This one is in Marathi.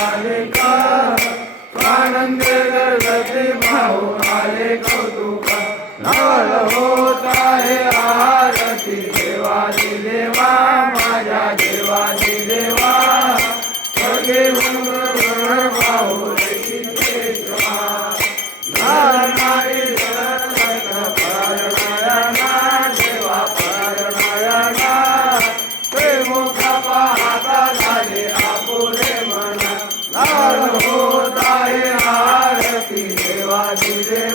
आले का आनंदे गणपती भाऊ आले कौतुका नवल होत आहे आरती देवा माझ्या देवादी देवा सगळे આરતી દેવા. દીધે